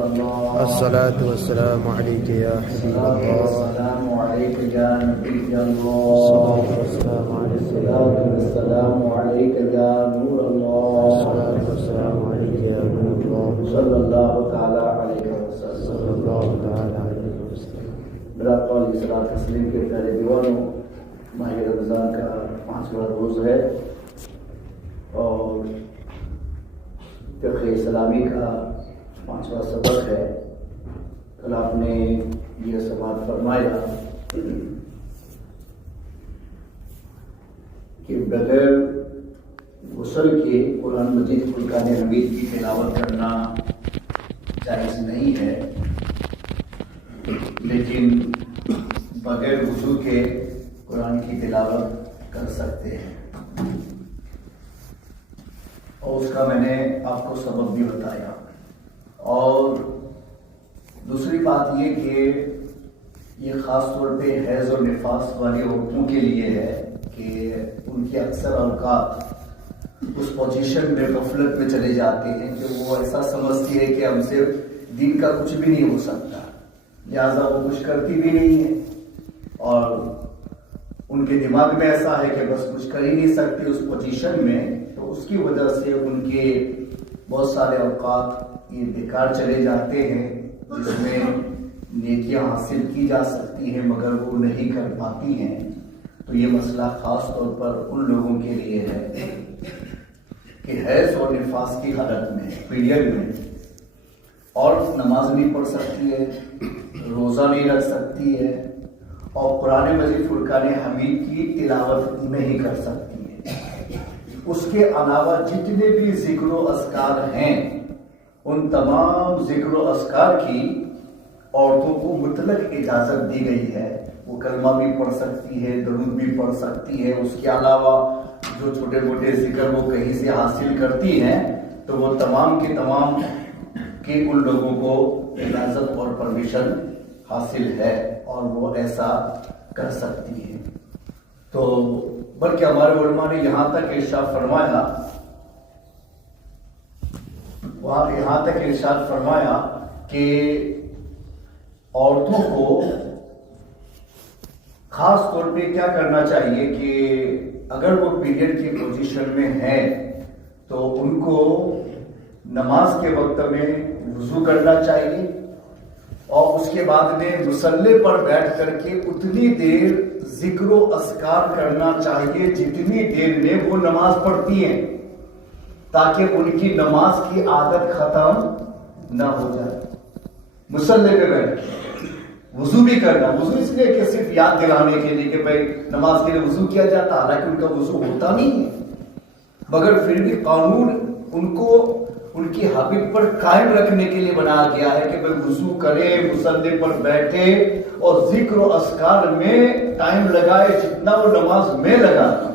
الله. الصلاة والسلام عليك يا حبيب الله. السلام عليك يا نبي الله. الصلاة والسلام عليك يا السلام عليك يا نور الله. الصلاة والسلام عليك يا نور الله. صلى الله تعالى عليه وسلم. صلى الله تعالى عليه وسلم. میرا قول صلاۃ تسلیم کے پیارے دیوانوں، ماہ رمضان کا 5واں روز ہے اور فقہ اسلامی کا 5واں سبق ہے. کل آپ نے یہ سماعت فرمایا کہ بغیر غسل کے قرآن مجید فرقان حمید کی تلاوت کرنا جائز نہیں ہے، لیکن بغیر وضو کے قرآن کی تلاوت کر سکتے ہیں. اور اس کا میں نے آپ کو سبب بھی بتایا. اور دوسری بات یہ کہ یہ خاص طور پہ حیض اور نفاس والی عورتوں کے لیے ہے کہ ان کی اکثر اوقات اس پوزیشن میں غفلت میں چلے جاتے ہیں کہ وہ ایسا سمجھتی ہے کہ ہم سے دین کا کچھ بھی نہیں ہو سکتا، لہٰذا وہ کچھ کرتی بھی نہیں ہے اور ان کے دماغ میں ایسا ہے کہ بس کچھ کر ہی نہیں سکتی اس پوزیشن میں. تو اس کی وجہ سے ان کے بہت سارے اوقات یہ بیکار چلے جاتے ہیں جس میں نیکیاں حاصل کی جا سکتی ہیں مگر وہ نہیں کر پاتی ہیں. تو یہ مسئلہ خاص طور پر ان لوگوں کے لیے ہے کہ حیض اور نفاس کی حالت میں پیریڈ میں عورت نماز نہیں پڑھ سکتی ہے، روزہ نہیں رکھ سکتی ہے اور قرآن مجید فرقان حمید کی تلاوت نہیں کر سکتی ہے. اس کے علاوہ جتنے بھی ذکر و اذکار ہیں ان تمام ذکر و اذکار کی عورتوں کو مطلق اجازت دی گئی ہے. وہ کلمہ بھی پڑھ سکتی ہے، درود بھی پڑھ سکتی ہے. اس کے علاوہ جو چھوٹے موٹے ذکر وہ کہیں سے حاصل کرتی ہیں تو وہ تمام کے تمام کہ ان لوگوں کو اجازت اور پرمیشن حاصل ہے اور وہ ایسا کر سکتی ہے. تو بلکہ ہمارے علماء نے یہاں تک ارشاد فرمایا کہ عورتوں کو خاص طور پہ کیا کرنا چاہیے کہ اگر وہ پیریڈ کی پوزیشن میں ہے تو ان کو نماز کے وقت میں وضو کرنا چاہیے اور اس کے بعد میں مصلی پر بیٹھ کر کے اتنی دیر ذکر و اذکار کرنا چاہیے جتنی دیر میں وہ نماز پڑھتی ہیں تاکہ ان کی نماز کی عادت ختم نہ ہو جائے. مصلی پہ بیٹھ وضو بھی کرنا، وضو اس لیے کہ صرف یاد دلانے کے لیے کہ بھائی نماز کے لیے وضو کیا جاتا، حالانکہ ان کا وضو ہوتا نہیں ہے مگر پھر بھی قانون ان کو ان کی حبیب پر قائم رکھنے کے لیے بنایا گیا ہے کہ بھائی وضو کرے، مصلی پر بیٹھے اور ذکر و اذکار میں ٹائم لگائے جتنا وہ نماز میں لگاتا ہے.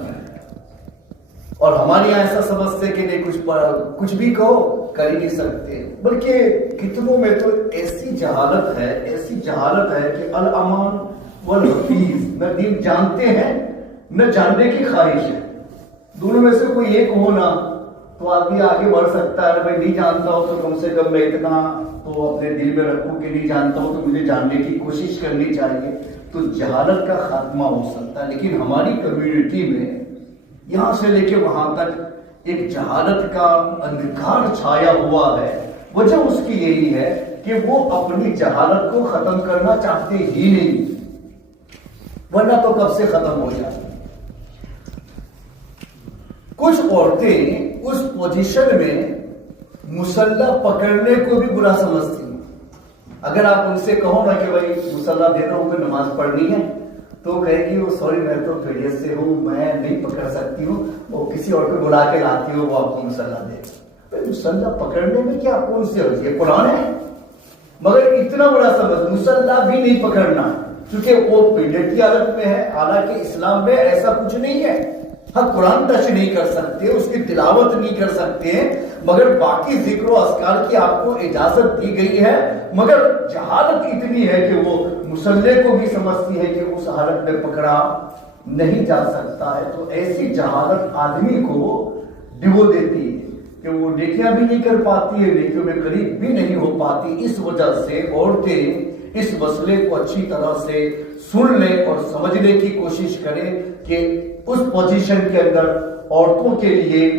اور ہمارے یہاں ایسا سمجھتے کہ نہیں کچھ بھی کہو کر ہی نہیں سکتے، بلکہ کتنوں میں تو ایسی جہالت ہے کہ الامان والحفیظ، نہ دین جانتے ہیں نہ جاننے کی خواہش ہے. دونوں میں سے کوئی ایک ہونا تو آدمی آگے بڑھ سکتا ہے. میں نہیں جانتا ہوں تو کم سے کم میں اتنا تو اپنے دل میں رکھوں کہ نہیں جانتا ہوں تو مجھے جاننے کی کوشش کرنی چاہیے، تو جہالت کا خاتمہ ہو سکتا ہے. لیکن ہماری کمیونٹی میں یہاں سے لے کے وہاں تک ایک جہالت کا اندھکار چھایا ہوا ہے. وجہ اس کی یہی ہے کہ وہ اپنی جہالت کو ختم کرنا چاہتے ہی نہیں، ورنہ تو کب سے ختم ہو جاتی. کچھ عورتیں اس پوزیشن میں مصلی پکڑنے کو بھی برا سمجھتی ہیں. اگر آپ ان سے کہو نا کہ بھائی مصلی دے رہا ہوں کہ نماز پڑھنی ہے تو کہے گی وہ سوری میں تو پیریڈ سے ہوں، میں نہیں پکڑ سکتی ہوں، وہ کسی اور کو بلا کے لاتی ہوں وہ آپ کو مصلی دے. مصلی پکڑنے میں کیا کون سے ہو، یہ قرآن ہے. مگر اتنا بڑا سبب مصلی بھی نہیں پکڑنا کیونکہ وہ پیریڈ کی حالت میں ہے، حالانکہ اسلام میں ایسا کچھ نہیں ہے. ہم قرآن ٹچ نہیں کر سکتے، اس کی تلاوت نہیں کر سکتے ہیں، مگر باقی ذکر و اذکار کی آپ کو اجازت دی گئی ہے. مگر جہالت اتنی ہے کہ وہ مصلی کو بھی سمجھتی ہے کہ اس حالت میں پکڑا نہیں جا سکتا ہے. تو ایسی جہالت آدمی کو ڈبو دیتی ہے. کہ وہ نیکیاں بھی نہیں کر پاتی ہے، نیکیوں میں قریب بھی نہیں ہو پاتی. اس وجہ سے عورتیں اس مسئلے کو اچھی طرح سے سن لیں اور سمجھنے کی کوشش کریں کہ اس پوزیشن کے اندر عورتوں کے لیے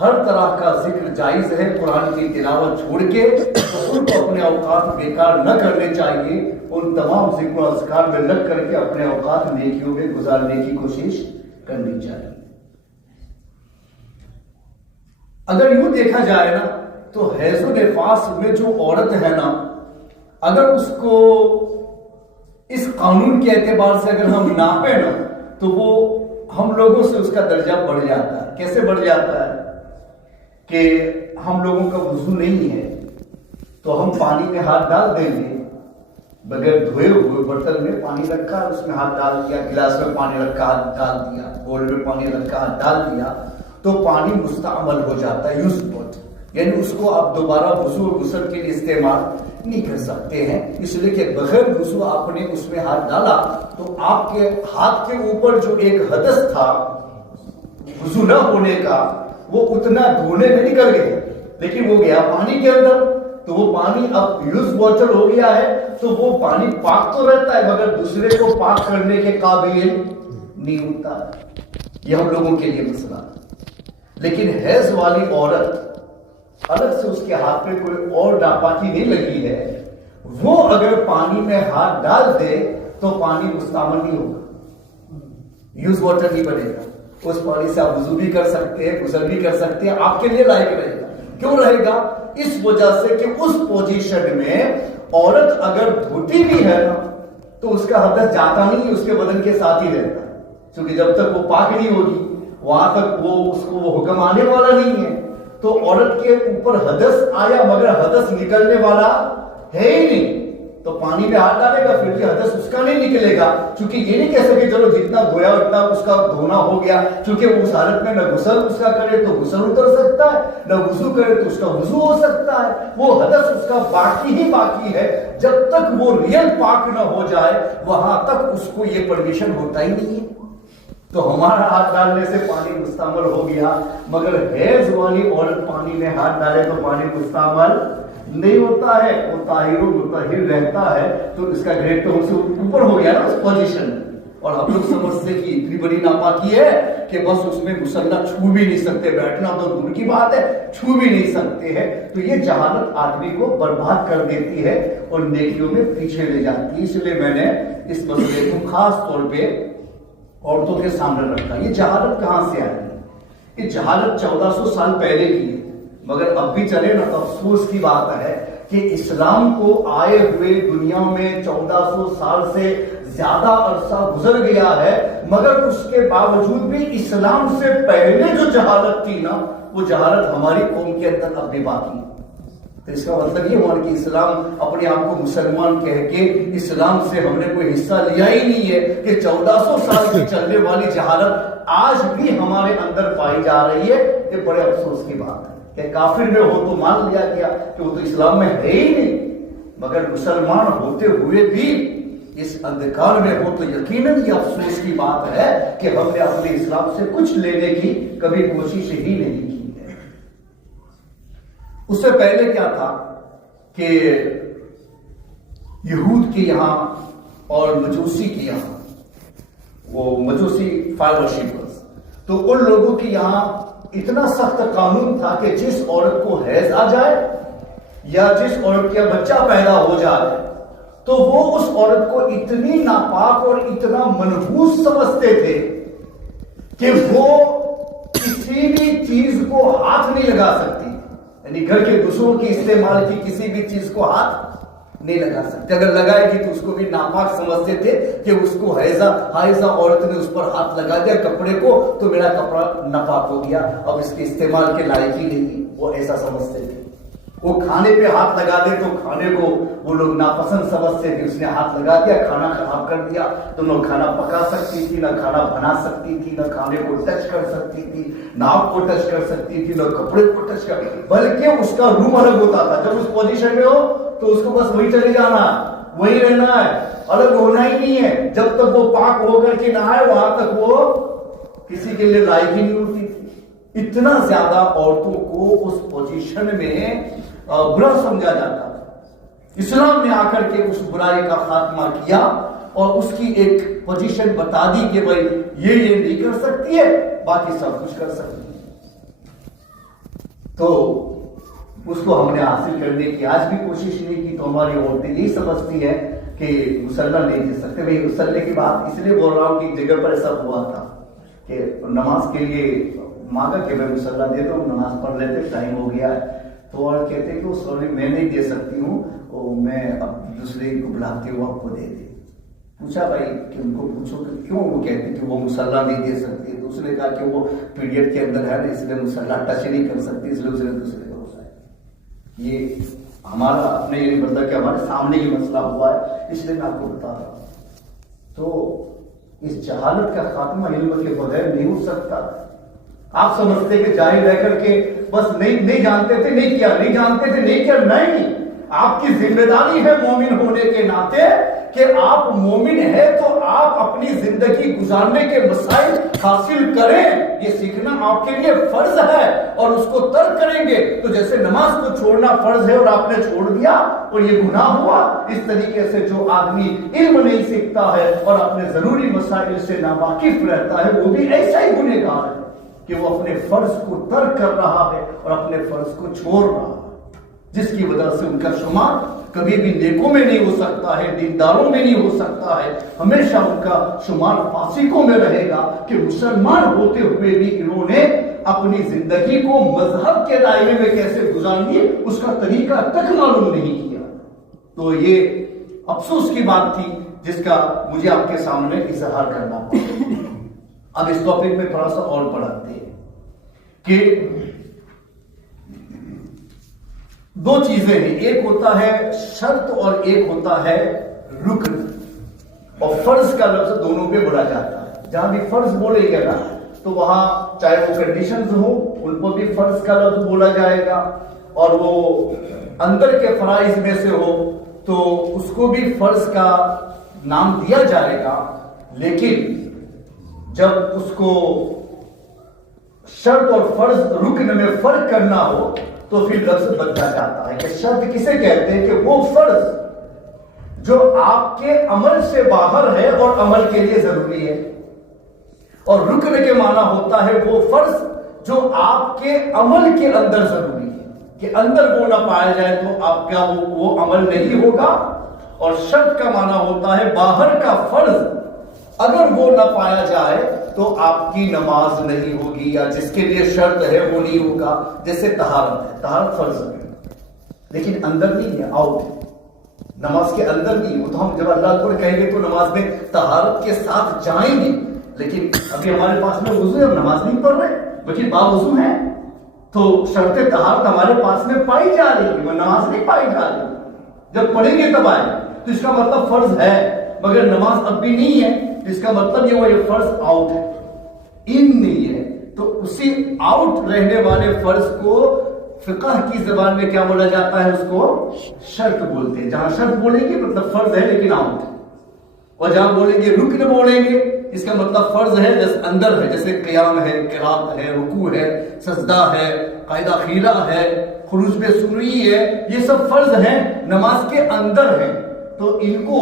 ہر طرح کا ذکر جائز ہے. قرآن کی تلاوت چھوڑ کے ان کو اپنے اوقات بیکار نہ کرنے چاہیے. ان تمام ذکر و اذکار میں لگ کر کے اپنے اوقات نیکیوں میں گزارنے کی کوشش کرنی چاہیے. اگر یوں دیکھا جائے نا تو حیض و نفاس میں جو عورت ہے نا، اگر اس کو اس قانون کے اعتبار سے اگر ہم ناپیں نا تو وہ ہم لوگوں سے اس کا درجہ بڑھ جاتا ہے. کیسے بڑھ جاتا ہے کہ ہم لوگوں کا وضو نہیں ہے تو ہم پانی میں ہاتھ ڈال دیں گے، بغیر دھوئے ہوئے برتن میں پانی رکھا اس میں ہاتھ ڈال دیا، گلاس میں پانی رکھا ہاتھ ڈال دیا، بول میں پانی رکھا ہاتھ ڈال دیا، تو پانی مستعمل ہو جاتا ہے، یوز پٹ، یعنی اس کو آپ دوبارہ وضو اور غسل کے لیے استعمال نہیں کر سکتے ہیں. اس لیے کہ بغیر وضو آپ نے اس میں ہاتھ ڈالا تو آپ کے ہاتھ کے اوپر جو ایک حدث تھا وضو نہ ہونے کا وہ اتنا دھونے میں نکل گیا، لیکن وہ گیا پانی کے اندر، تو وہ پانی اب یوز واٹر ہو گیا ہے، تو وہ پانی پاک تو رہتا ہے مگر دوسرے کو پاک کرنے کے قابل نہیں ہوتا. یہ ہم لوگوں کے لیے مسئلہ. لیکن حیض والی عورت الگ سے اس کے ہاتھ میں کوئی اور ناپاکی نہیں لگی ہے، وہ اگر پانی میں ہاتھ ڈال دے تو پانی مستعمل نہیں ہوگا، یوز واٹر نہیں بنے گا. اس پانی سے آپ وضو بھی کر سکتے ہیں، غسل بھی کر سکتے ہیں، آپ کے لیے لائق رہے گا. کیوں رہے گا؟ اس وجہ سے کہ اس پوزیشن میں عورت اگر دھوتی بھی ہے نا تو اس کا حدث جاتا نہیں، اس کے بدن کے ساتھ ہی رہتا ہے، کیونکہ جب تک وہ پاک نہیں ہوگی وہاں تک وہ اس کو وہ حکم آنے والا نہیں ہے. تو عورت کے اوپر حدث آیا مگر حدث نکلنے والا ہے ہی نہیں، تو پانی میں ہاتھ ڈالے گا پھر بھی حدث اس کا نہیں نکلے گا، کیونکہ یہ نہیں کہہ سکے چلو جتنا دھویا اتنا اس کا دھونا ہو گیا، کیونکہ اس حالت میں نہ غسل اس کا کرے تو غسل اتر سکتا ہے، نہ وضو کرے تو اس کا وضو ہو سکتا ہے. وہ حدث اس کا باقی ہی باقی ہے. جب تک وہ ریئل پاک نہ ہو جائے وہاں تک اس کو یہ پرمیشن ہوتا ہی نہیں ہے. تو ہمارا ہاتھ ڈالنے سے پانی مستعمل ہو گیا، مگر حیض والی عورت پانی میں ہاتھ ڈالے تو پانی مستعمل نہیں ہوتا ہے، وہ طاہر و مطہر رہتا ہے. تو اس کا گریڈ تو ہم سے اوپر ہو گیا نا اس پوزیشن. اور ہم لوگ سمجھتے کہ اتنی بڑی ناپاکی ہے کہ بس اس میں مسلح چھو بھی نہیں سکتے، بیٹھنا تو دور کی بات ہے، چھو بھی نہیں سکتے ہیں. تو یہ جہالت آدمی کو برباد کر دیتی ہے اور نیکیوں میں پیچھے لے جاتی ہے. اس لیے میں نے اس مسئلے کو خاص طور پہ عورتوں کے سامنے رکھا. یہ جہالت کہاں سے آئی ہے؟ یہ جہالت 1400 سال پہلے کی ہے، مگر اب بھی چلے نا تو افسوس کی بات ہے کہ اسلام کو آئے ہوئے دنیا میں 1400 سال سے زیادہ عرصہ گزر گیا ہے، مگر اس کے باوجود بھی اسلام سے پہلے جو جہالت تھی نا وہ جہالت ہماری قوم کے اندر اب بھی باقی ہے. تو اس کا مطلب یہ ہوا کہ اسلام اپنے آپ کو مسلمان کہہ کے اسلام سے ہم نے کوئی حصہ لیا ہی نہیں ہے، کہ 1400 سال کی چلنے والی جہالت آج بھی ہمارے اندر پائی جا رہی ہے. یہ بڑے افسوس کی بات ہے کہ کافر میں ہو تو مان لیا گیا کہ وہ تو اسلام میں ہے ہی نہیں، مگر مسلمان ہوتے ہوئے بھی اس اندھکار میں ہو تو یقیناً یہ افسوس کی بات ہے کہ ہم نے اپنے اسلام سے کچھ لینے کی کبھی کوشش ہی نہیں کی ہے. اس سے پہلے کیا تھا کہ یہود کے یہاں اور مجوسی کے یہاں، وہ مجوسی فائر ورشپرز، تو ان لوگوں کے یہاں اتنا سخت قانون تھا کہ جس عورت کو حیض آ جائے یا جس عورت کا بچہ پیدا ہو جائے تو وہ اس عورت کو اتنی ناپاک اور اتنا منحوس سمجھتے تھے کہ وہ کسی بھی چیز کو ہاتھ نہیں لگا سکتی، یعنی گھر کے دوسروں کی استعمال کی کسی بھی چیز کو ہاتھ نہیں لگا سکتے. اگر لگائے گی تو اس کو بھی ناپاک سمجھتے تھے کہ اس کو حائضہ عورت نے اس پر ہاتھ لگا دیا کپڑے کو تو میرا کپڑا ناپاک ہو گیا، اب اس کے استعمال کے لائق ہی نہیں. وہ ایسا سمجھتے تھے. وہ کھانے پہ ہاتھ لگا دے تو کھانے کو وہ لوگ ناپسند سمجھتے تھے. اس نے ہاتھ لگا دیا، کھانا خراب کر دیا، تو نہ کھانا پکا سکتی تھی، نہ کھانا بنا سکتی تھی، نہ کھانے کو ٹچ کر سکتی تھی، ناک کو ٹچ کر سکتی تھی، نہ کپڑے کو ٹچ کر، بلکہ اس کا روم الگ ہوتا تھا. جب اس پوزیشن میں ہو تو اس کو بس وہی چلے جانا، وہی رہنا ہے، الگ ہونا ہی نہیں ہے. جب تک وہ پاک ہو کر کے نہ آئے وہاں تک وہ کسی کے لیے لائق ہی نہیں ہوتی تھی. اتنا زیادہ عورتوں کو اس پوزیشن میں برا سمجھا جاتا تھا. اسلام نے آ کر کے اس برائی کا خاتمہ کیا اور اس کی ایک پوزیشن بتا دی کہ بھائی یہ نہیں کر سکتی ہے، باقی سب کچھ کر سکتی ہے. تو اس کو ہم نے حاصل کرنے کی آج بھی کوشش نہیں کی. تو ہماری عورتیں یہی سمجھتی ہے کہ مسلح نہیں دے سکتے. بھائی مسلح کی بات اس لیے بول رہا ہوں کہ ایک جگہ پر ایسا ہوا تھا کہ نماز کے لیے مانگا کہ میں مسلح دے دوں، نماز پڑھ لیتے، ٹائم ہو گیا ہے. تو اور کہتے کہ وہ سوری میں نہیں دے سکتی ہوں، میں اب دوسرے کو بلاتے ہوں آپ کو دے دے. پوچھا بھائی کہ ان کو پوچھو کہ کیوں وہ کہتے کہ وہ مسلح نہیں دے سکتی. تو اس نے کہا کہ وہ پیریڈ کے اندر ہے نا، اس لیے مسلح ٹچ نہیں کر سکتی، اس لیے اس نے دوسرے کو بتایا. یہ ہمارا اپنے یہ نہیں بتایا کہ ہمارے سامنے یہ مسئلہ ہوا ہے، اس لیے میں آپ کو بتا رہا ہوں. تو اس جہالت کا خاتمہ علم کے بغیر نہیں ہو سکتا. آپ سمجھتے کہ جاہل رہ کر کے بس نہیں جانتے تھے نہیں کیا، نہیں جانتے تھے نہیں کیا. نہیں، آپ کی ذمہ داری ہے مومن ہونے کے ناطے کہ آپ مومن ہیں تو آپ اپنی زندگی گزارنے کے مسائل حاصل کریں. یہ سیکھنا آپ کے لیے فرض ہے اور اس کو ترک کریں گے تو جیسے نماز کو چھوڑنا فرض ہے اور آپ نے چھوڑ دیا اور یہ گناہ ہوا، اس طریقے سے جو آدمی علم نہیں سیکھتا ہے اور اپنے ضروری مسائل سے ناواقف رہتا ہے وہ بھی ایسا ہی گنہگار ہے کہ وہ اپنے فرض کو ترک کر رہا ہے اور اپنے فرض کو چھوڑ رہا ہے، جس کی وجہ سے ان کا شمار کبھی بھی نیکوں میں نہیں ہو سکتا ہے، دینداروں میں نہیں ہو سکتا ہے. ہمیشہ ان کا شمار فاسقوں میں رہے گا کہ مسلمان ہوتے ہوئے بھی انہوں نے اپنی زندگی کو مذہب کے دائرے میں کیسے گزارنی اس کا طریقہ تک معلوم نہیں کیا. تو یہ افسوس کی بات تھی جس کا مجھے آپ کے سامنے اظہار کرنا پڑا. اب اس ٹاپک میں تھوڑا سا اور پڑھتے ہیں کہ دو چیزیں ہیں، ایک ہوتا ہے شرط اور ایک ہوتا ہے رکن. اور فرض کا لفظ دونوں پہ بولا جاتا ہے. جہاں بھی فرض بولے گا نا تو وہاں چاہے وہ کنڈیشنز ہو ان کو بھی فرض کا لفظ بولا جائے گا، اور وہ اندر کے فرائض میں سے ہو تو اس کو بھی فرض کا نام دیا جائے گا. لیکن جب اس کو شرط اور فرض رکن میں فرق کرنا ہو تو پھر لفظ بدلا جاتا ہے کہ شرط کسے کہتے ہیں کہ وہ فرض جو آپ کے عمل سے باہر ہے اور عمل کے لیے ضروری ہے، اور رکن کے معنی ہوتا ہے وہ فرض جو آپ کے عمل کے اندر ضروری ہے کہ اندر وہ نہ پایا جائے تو آپ کا وہ عمل نہیں ہوگا. اور شرط کا معنی ہوتا ہے باہر کا فرض اگر وہ نہ پایا جائے تو آپ کی نماز نہیں ہوگی یا جس کے لیے شرط ہے وہ نہیں ہوگا. جیسے طہارت ہے، طہارت فرض ہے لیکن اندر نہیں ہے، آؤٹ ہے، نماز کے اندر نہیں. وہ تو ہم جب اللہ کو کہیں گے تو نماز میں طہارت کے ساتھ جائیں گے. لیکن ابھی ہمارے پاس میں وضو ہے، ہم نماز نہیں پڑھ رہے لیکن باوضو ہیں تو شرط طہارت ہمارے پاس میں پائی جا رہی ہے، وہ نماز نہیں پائی جا رہی. جب پڑھیں گے تب آئے تو اس کا مطلب فرض ہے مگر نماز اب بھی نہیں ہے. اس کا مطلب یہ ہوا یہ فرض آؤٹ ہے، ان نہیں ہے. تو اسی آؤٹ رہنے والے فرض کو فقہ کی زبان میں کیا بولا جاتا ہے؟ اس کو شرط بولتے ہیں. جہاں شرط بولیں گے مطلب فرض ہے لیکن آؤٹ ہے، اور جہاں بولیں گے رکن بولیں گے اس کا مطلب فرض ہے جیسے اندر ہے، جیسے قیام ہے، قرات ہے، رکوع ہے، سجدہ ہے، قاعدہ خیرہ ہے، خروج بے سنوی ہے، یہ سب فرض ہیں نماز کے اندر ہیں. تو ان کو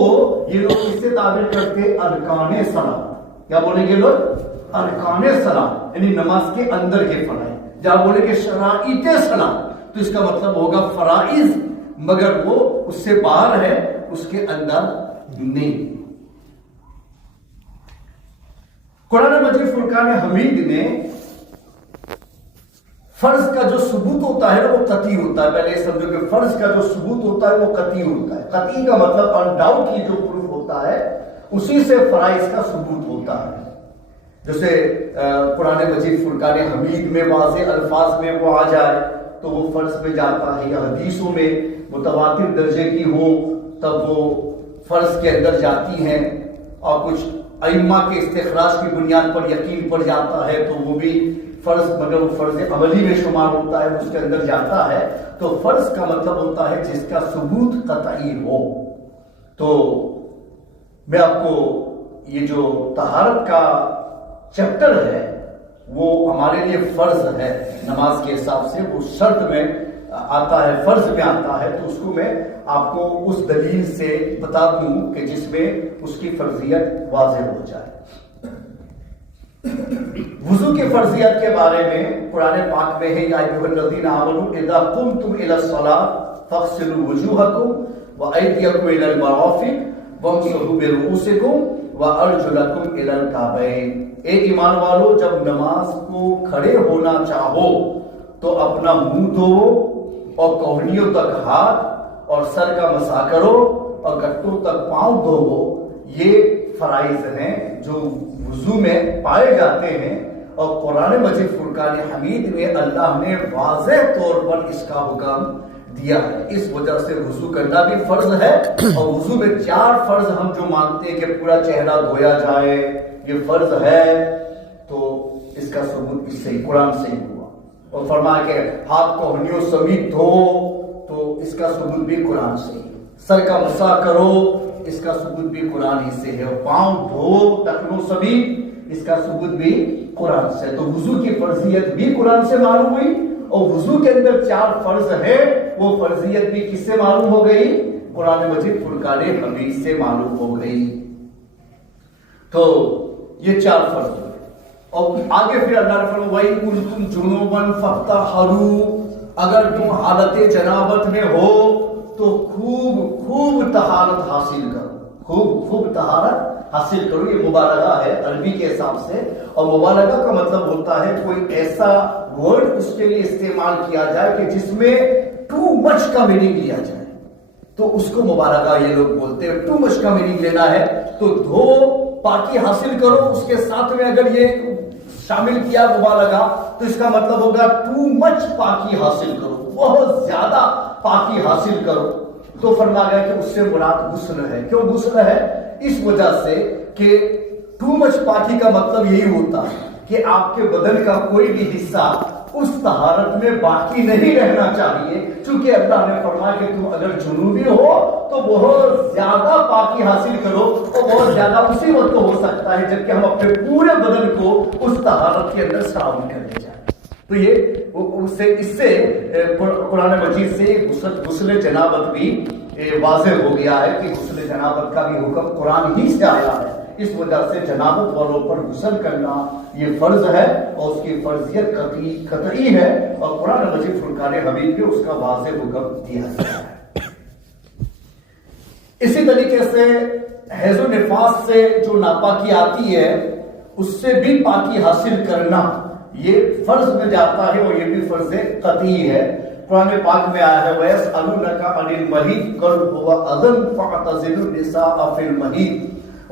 یہ لوگ کس سے تعبیر کرتے؟ ارکان صلاۃ. کیا بولیں گے لوگ؟ ارکان صلاۃ، یعنی نماز کے اندر کے فرائض. جہاں بولیں گے شرائط صلاۃ تو اس کا مطلب ہوگا فرائض مگر وہ اس سے باہر ہے، اس کے اندر نہیں. قرآن مجید فرقان حمید میں فرض کا جو ثبوت ہوتا ہے وہ قطعی ہوتا ہے. پہلے یہ سمجھو کہ فرض کا جو ثبوت ہوتا ہے وہ قطعی ہوتا ہے. قطعی کا مطلب انڈاؤٹلی جو پروف ہوتا ہے اسی سے فرائض کا ثبوت ہوتا ہے. جیسے قرآن مجید فرقان حمید میں واضح الفاظ میں وہ آ جائے تو وہ فرض میں جاتا ہے، یا حدیثوں میں متواتر درجے کی ہوں تب وہ فرض کے اندر جاتی ہیں، اور کچھ ائمہ کے استخراج کی بنیاد پر یقین پڑ جاتا ہے تو وہ بھی فرض مگر وہ فرض عملی میں شمار ہوتا ہے، اس کے اندر جاتا ہے. تو فرض کا مطلب ہوتا ہے جس کا ثبوت قطعی ہو. تو میں آپ کو یہ جو طہارت کا چیپٹر ہے وہ ہمارے لیے فرض ہے نماز کے حساب سے، وہ شرط میں آتا ہے، فرض میں آتا ہے، تو اس کو میں آپ کو اس دلیل سے بتا دوں کہ جس میں اس کی فرضیت واضح ہو جائے۔ وضو کی فرضیت کے بارے میں قرآن پاک میں ہے، یا ایھا الذین آمنوا اذا قمتم الی الصلاۃ فاغسلوا وجوہکم وایدیکم الی المرافق وامسحوا برؤوسکم وارجلکم الی الکعبین۔ اے ایمان والو، جب نماز کو کھڑے ہونا چاہو تو اپنا منہ دھو اور کوہنیوں تک ہاتھ اور سر کا مسح کرو اور گھٹنوں تک پاؤں دھوو۔ یہ فرائض ہیں جو وضو میں پائے جاتے ہیں، اور قرآن مجید فرقان حمید میں اللہ نے واضح طور پر اس کا حکم دیا ہے۔ اس وجہ سے وضو کرنا بھی فرض ہے، اور وضو میں 4 فرض ہم جو مانتے ہیں کہ پورا چہرہ دھویا جائے، یہ فرض ہے، تو اس کا ثبوت اس سے قرآن سے ہی ہوا۔ اور فرمایا کہ ہاتھ کوہنیوں سمیت دھو، تو اس کا ثبوت بھی قرآن سے ہی۔ سر کا مسح کرو، اس کا ثبوت بھی قرآن ہی سے ہے، اور پاؤں دھو ٹخنوں سمیت، اس کا ثبوت بھی قرآن سے۔ تو وضو کی فرضیت بھی قرآن سے معلوم ہوئی، اور وضو کے اندر 4 فرض ہے، وہ فرضیت بھی کس سے معلوم ہو گئی؟ قرآن مجید فرقان حمید سے معلوم ہو گئی۔ تو یہ 4 فرض ہوئے، اور آگے پھر اللہ نے فرمایا وَإِن كُنتُمْ جُنُوبًا فَاطَّهَّرُوا، اگر تم حالت جنابت میں ہو تو خوب طہارت حاصل کرو، خوب طہارت حاصل کرو۔ یہ مبالغہ ہے عربی کے حساب سے، اور مبالغہ کا مطلب ہوتا ہے کوئی ایسا ورڈ اس کے لیے استعمال کیا جائے کہ جس میں ٹو مچ کا میننگ لیا جائے، تو اس کو مبالغہ یہ لوگ بولتے ہیں۔ ٹو مچ کا میننگ لینا ہے تو دھو پاکی حاصل کرو، اس کے ساتھ میں اگر یہ شامل کیا مبالغہ تو اس کا مطلب ہوگا ٹو مچ پاکی حاصل کرو، بہت زیادہ پاکی حاصل کرو۔ تو فرمایا گیا کہ اس سے مراد غسل ہے۔ کیوں غسل ہے؟ اس وجہ سے کہ ٹو مچ پاکی کا مطلب یہی ہوتا ہے کہ آپ کے بدن کا کوئی بھی حصہ اس طہارت میں باقی نہیں رہنا چاہیے، چونکہ اللہ نے فرمایا کہ تم اگر جنوبی ہو تو بہت زیادہ پاکی حاصل کرو، اور بہت زیادہ اسی وقت ہو سکتا ہے جبکہ ہم اپنے پورے بدن کو اس طہارت کے اندر شامل کر لے جائیں۔ تو یہ اس سے قرآن مجید سے غسل جنابت بھی واضح ہو گیا ہے کہ غسل جنابت کا بھی حکم قرآن ہی سے آیا ہے۔ اس وجہ سے جنابت والوں پر غسل کرنا یہ فرض ہے، اور اس کی فرضیت قطعی ہے، اور قرآن مجید فرقان حمید میں اس کا واضح حکم دیا گیا ہے۔ اسی طریقے سے حیض و نفاس سے جو ناپاکی آتی ہے اس سے بھی پاکی حاصل کرنا یہ فرض میں جاتا ہے، اور یہ بھی فرض قطعی ہے۔ قرآن پاک میں آیا ہے وَيَسْأَلُونَكَ عَنِ الْمَحِيضِ قُلْ هُوَ أَذًى فَاعْتَزِلُوا النِّسَاءَ فِي الْمَحِيضِ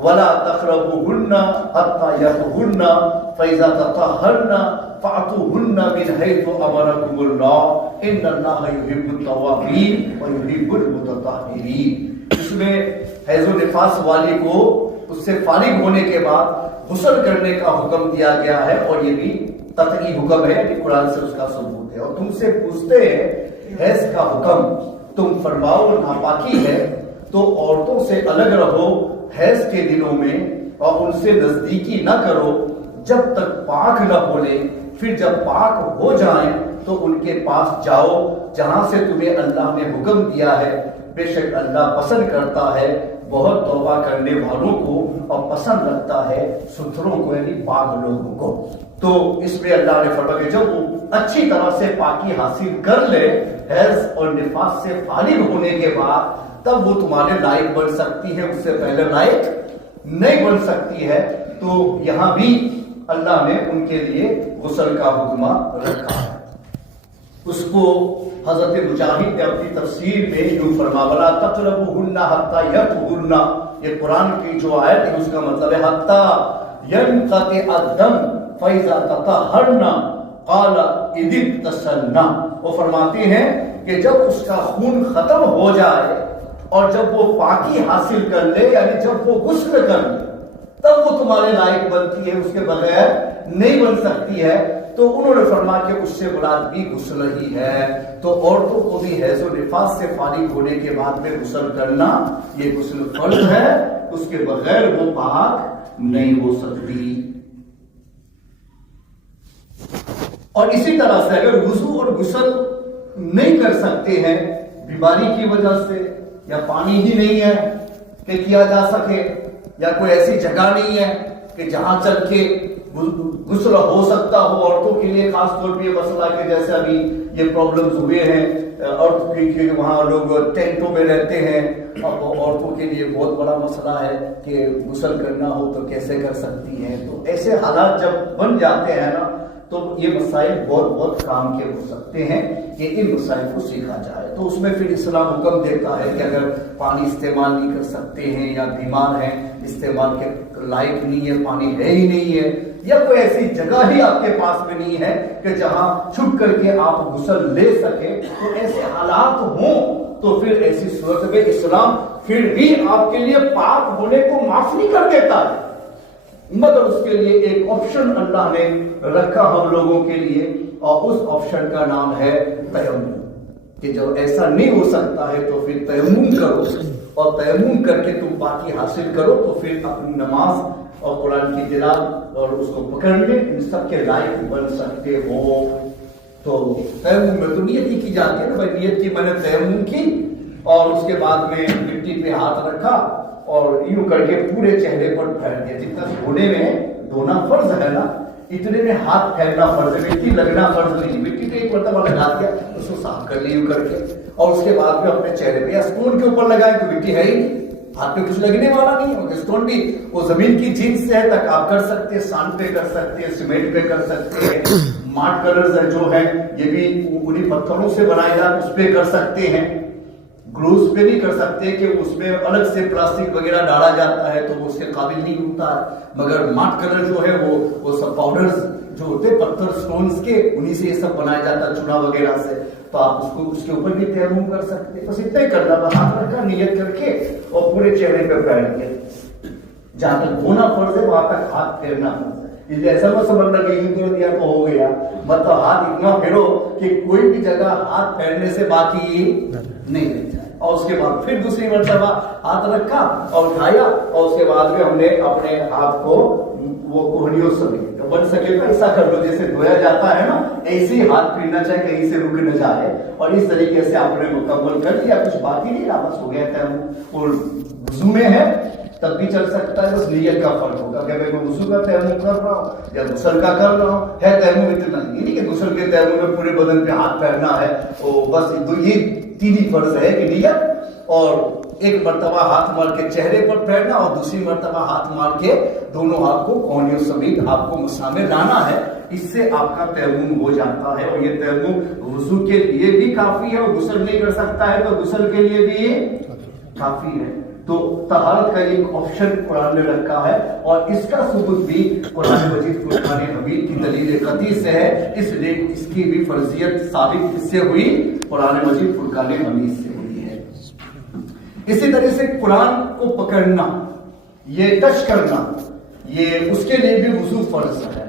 وَلَا تَقْرَبُوهُنَّ حَتَّى يَطْهُرْنَ فَإِذَا تَطَهَّرْنَ فَأْتُوهُنَّ مِنْ حَيْثُ أَمَرَكُمُ اللَّهُ إِنَّ اللَّهَ يُحِبُّ التَّوَّابِينَ وَيُحِبُّ الْمُتَطَهِّرِينَ۔ اس میں حیض و نفاس والی کو اس سے فارغ ہونے کے بعد غسل کرنے کا حکم دیا گیا ہے، اور یہ بھی قطعی حکم ہے، یعنی قرآن سے اس کا ثبوت ہے۔ اور تم سے پوچھتے ہیں حیض کا حکم، تم فرماؤ ناپاکی ہے تو عورتوں سے الگ رہو حیض کے دنوں میں، اور ان سے نزدیکی نہ کرو جب تک پاک نہ ہو لیں، پھر جب پاک ہو جائیں تو ان کے پاس جاؤ جہاں سے تمہیں اللہ نے حکم دیا ہے، بے شک اللہ پسند کرتا ہے بہت توبہ کرنے والوں کو، اور پسند رکھتا ہے ستھروں کو، یعنی پاک لوگوں کو۔ تو اس میں اللہ نے فرمایا کہ جب وہ اچھی طرح سے پاکی حاصل کر لے حیض اور نفاس سے فارغ ہونے کے بعد، تب وہ تمہارے لائق بن سکتی ہے، اس سے پہلے لائق نہیں بن سکتی ہے۔ تو یہاں بھی اللہ نے ان کے لیے غسل کا حکم رکھا ہے۔ اس کو حضرت مجاہد نے اپنی تفسیر میں یوں فرمایا وَلَا تَقْرَبُوهُنَّ حَتَّى يَطْهُرْنَ، یہ قرآن کی جو آیت ہے اس کا مطلب ہے حَتَّى يَنْقَطِعَ الدَّمُ فَإِذَا تَطَهَّرْنَ قَالَ إِذِ اغْتَسَلْنَ۔ وہ فرماتے ہیں کہ جب اس کا خون ختم ہو جائے اور جب وہ پاکی حاصل کر لے، یعنی جب وہ غسل کر لے، تب وہ تمہارے لائق بنتی ہے، اس کے بغیر نہیں بن سکتی ہے۔ تو انہوں نے فرمایا کہ اس سے مراد بھی غسل ہی ہے۔ تو عورتوں کو بھی حیض و نفاس سے فارغ ہونے کے بعد میں غسل کرنا یہ غسل فرض ہے، اس کے بغیر وہ پاک نہیں ہو سکتی۔ اور اسی طرح سے اگر وضو اور غسل نہیں کر سکتے ہیں بیماری کی وجہ سے، یا پانی ہی نہیں ہے کہ کیا جا سکے، یا کوئی ایسی جگہ نہیں ہے کہ جہاں چل کے غسل ہو سکتا ہو، عورتوں کے لیے خاص طور پہ یہ مسئلہ کہ جیسے ابھی یہ پرابلمز ہوئے ہیں عورتوں کے، وہاں لوگ ٹینٹوں میں رہتے ہیں، عورتوں کے لیے بہت بڑا مسئلہ ہے کہ غسل کرنا ہو تو کیسے کر سکتی ہیں. تو ایسے حالات جب بن جاتے ہیں نا تو یہ مسائل بہت کام کے ہو سکتے ہیں کہ ان مسائل کو سیکھا جائے. تو اس میں پھر اسلام حکم دیتا ہے کہ اگر پانی استعمال نہیں کر سکتے ہیں یا بیمار ہیں، استعمال کے لائق نہیں ہے، پانی ہے ہی نہیں ہے، یا کوئی ایسی جگہ ہی آپ کے پاس میں نہیں ہے کہ جہاں چھپ کر کے آپ غسل لے سکیں، تو ایسے حالات ہوں تو پھر ایسی صورت میں اسلام پھر بھی آپ کے لیے پاک ہونے کو معافی کر دیتا ہے، مگر اس کے لیے ایک آپشن اللہ نے رکھا ہم لوگوں کے لیے، اور اس آپشن کا نام ہے تیمم. کہ جب ایسا نہیں ہو سکتا ہے تو پھر تیمم کرو، اور تیمم کر کے تم پاکی حاصل کرو تو پھر اپنی نماز اور قرآن کی تلاوت اور اس کو پکڑنے ان سب کے لائق بن سکتے ہو. تو تیمم میں تو نیت ہی کی جاتی ہے نا بھائی، نیت کی میں نے تیمم کی اور اس کے بعد میں مٹی پہ ہاتھ رکھا اور یوں کر کے پورے چہرے پر پھیر دیا. جتنا دھونے میں دھونا فرض ہے نا، اتنے میں ہاتھ پھیرنا فرض ہے، مٹی لگنا فرض نہیں. مٹی پہ ایک مرتبہ لگا دیا، اس کو صاف کر لی یوں کر کے، اور اس کے بعد میں اپنے چہرے پہ یا اسٹون کے اوپر لگائیں تو مٹی ہے ہی نہیں، ہاتھ پہ کچھ لگنے والا نہیں ہوگا. اسٹون بھی وہ زمین کی جنس سے ہے، تک آپ کر سکتے ہیں، سانڈ پہ کر سکتے ہیں، سیمنٹ پہ کر سکتے ہیں. ماٹ کلرز جو ہیں یہ بھی انہیں پتھروں سے بنائے جا، اس پہ کر سکتے ہیں. گلوز پہ نہیں کر سکتے کہ اس میں الگ سے پلاسٹک وغیرہ ڈالا جاتا ہے تو وہ اس کے قابل نہیں ہوتا ہے. مگر ماٹ کلر جو ہے وہ سب پاؤڈرز جو ہوتے ہیں پتھر سٹونز کے، انہی سے یہ سب بنایا جاتا ہے، چنا وغیرہ سے. تو آپ اس کے اوپر بھی تیمم کر سکتے ہیں. بس اتنا ہی کرنا، ہاتھ رکھا نیت کر کے اور پورے چہرے پہ پھیر دیا. جہاں تک دھونا فرض ہے وہاں تک ہاتھ پھیرنا فرض ہے. اس لیے ایسا مت سمجھنا کہ یوں کر دیا تو ہو گیا، مطلب ہاتھ اتنا پھیرو کہ کوئی بھی جگہ ہاتھ پھیرنے سے باقی نہیں رہ جائے. اور اس کے بعد پھر دوسری مرتبہ ہاتھ رکھا اور اٹھایا، اور اس کے بعد میں ہم نے اپنے ہاتھ کو وہ کوہنیوں سے بن سکے تو ایسا کر لو جیسے دھویا جاتا ہے نا، ایسے ہی ہاتھ پھرنا چاہے، کہیں سے رک نہ جائے. اور اس طریقے سے آپ نے مکمل کر لیا، کچھ باقی نہیں رہا، بس ہو گیا تیمم. اور وضو میں ہے تب بھی چل سکتا ہے، بس نیت کا فرق ہوگا کہ میں وضو کا تیمم کر رہا ہوں یا غسل کا کر رہا ہوں. ہے تیمم اتنا نہیں کہ غسل کے تیمم میں پورے بدن پہ ہاتھ پھیرنا ہے، بس یہ تین ہی فرض ہے کہ نیت، اور ایک مرتبہ ہاتھ مار کے چہرے پر پھیرنا اور دوسری مرتبہ ہاتھ مار کے دونوں ہاتھ کو کونیوں سمیت آپ کو مسامے لانا ہے. اس سے آپ کا تیمم ہو جاتا ہے. اور یہ تیمم وضو کے لیے بھی کافی ہے، اور غسل نہیں کر سکتا ہے تو غسل کے لیے بھی کافی ہے. تو طہارت کا ایک آپشن قرآن نے رکھا ہے، اور اس کا ثبوت بھی قرآن مجید فرقان حمید کی دلیل قطعی سے ہے. اس لیے اس کی بھی فرضیت ثابت کس سے ہوئی؟ قرآن مجید فرقان حمید سے ہوئی ہے. اسی طرح سے قرآن کو پکڑنا، یہ ٹچ کرنا، یہ اس کے لیے بھی وضو فرض ہے.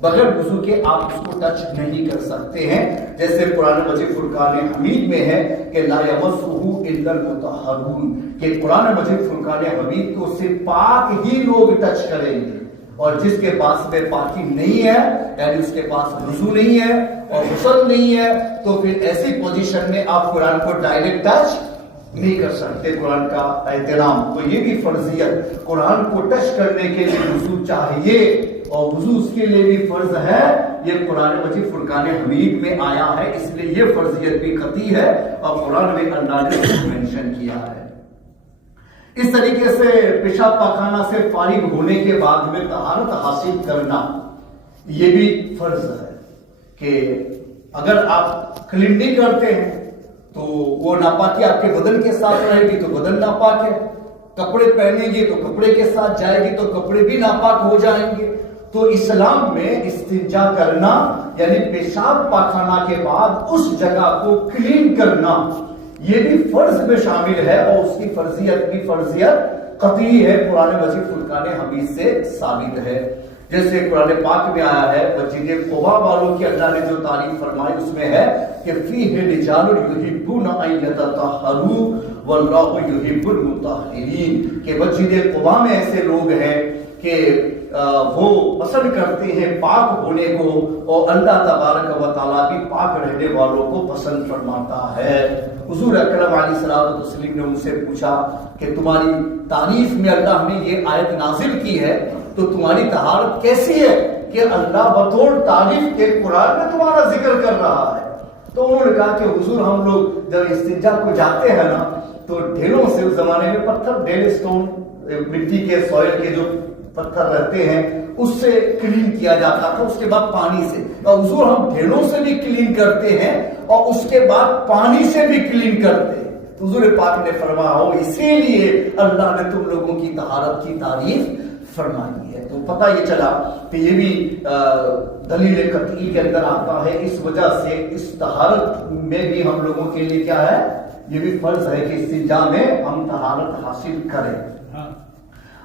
بغیر وضو کے آپ اس کو ٹچ نہیں کر سکتے ہیں. جیسے قرآن مجید فرقان حمید میں ہے کہ لا یمسہ الا المطہرون، کہ قرآن مجید فرقان حمید کو صرف پاک ہی لوگ ٹچ کریں گے. اور جس کے پاس میں پاکی نہیں ہے، یعنی اس کے پاس وضو نہیں ہے اور غسل نہیں ہے، تو پھر ایسی پوزیشن میں آپ قرآن کو ڈائریکٹ ٹچ نہیں کر سکتے. قرآن کا احترام، تو یہ بھی فرضیت، قرآن کو ٹچ کرنے کے لیے وضو چاہیے اور وضو اس کے لیے بھی فرض ہے. یہ قرآن مجید فرقان حمید میں آیا ہے، اس لیے یہ فرضیت بھی قطعی ہے اور قرآن میں اللہ نے اس کو مینشن کیا ہے. اس طریقے سے پیشاب پاخانہ سے فارغ ہونے کے بعد میں طہارت حاصل کرنا یہ بھی فرض ہے کہ اگر آپ کلین نہیں کرتے ہیں تو وہ ناپاکی آپ کے بدن کے ساتھ رہے گی تو بدن ناپاک ہے. کپڑے پہنیں گے تو کپڑے کے ساتھ جائے گی تو کپڑے بھی ناپاک ہو جائیں گے. تو اسلام میں استنجا کرنا یعنی پیشاب پاخانہ کے بعد اس جگہ کو کلین کرنا یہ بھی فرض میں شامل ہے، اور اس کی فرضیت بھی فرضیت قطعی ہے، قرآن مجید فرقان حمید سے ثابت ہے. جیسے قرآن پاک میں آیا ہے، مسجد قباء والوں کی اللہ نے جو تعریف فرمائی اس میں ہے کہ فیہ رجال یحبون ان یتطہروا واللہ یحب المطہرین، کہ مسجد قباء میں ایسے لوگ ہیں کہ وہ پسند کرتے ہیں پاک ہونے کو، اور اللہ تبارک و تعالیٰ بھی پاک رہنے والوں کو پسند فرماتا ہے۔ حضور اکرم علیہ الصلوۃ والتسلیم نے ان سے پوچھا کہ تمہاری تعریف میں اللہ نے یہ آیت نازل کی ہے تو تمہاری طہارت کیسی ہے کہ اللہ بطور تعریف کے قرآن میں تمہارا ذکر کر رہا ہے؟ تو انہوں نے کہا کہ حضور ہم لوگ جب استنجا کو جاتے ہیں نا تو ڈھیلوں سے، اس زمانے میں پتھر، ڈھیل اسٹون، مٹی کے سوئل کے جو پتھر رہتے ہیں اس سے کلین کیا جاتا تھا، اس کے بعد پانی سے۔ اور حضور ہم ڈھیلوں سے بھی کلین کرتے ہیں اور اس کے بعد پانی سے بھی کلین کرتے ہیں۔ حضور پاک نے فرمایا ہو اسی لیے اللہ نے تم لوگوں کی طہارت کی تعریف فرمائی ہے۔ تو پتہ یہ چلا کہ یہ بھی دلیل قطعی کے اندر آتا ہے، اس وجہ سے اس طہارت میں بھی ہم لوگوں کے لیے کیا ہے، یہ بھی فرض ہے کہ استنجا میں ہم طہارت حاصل کریں۔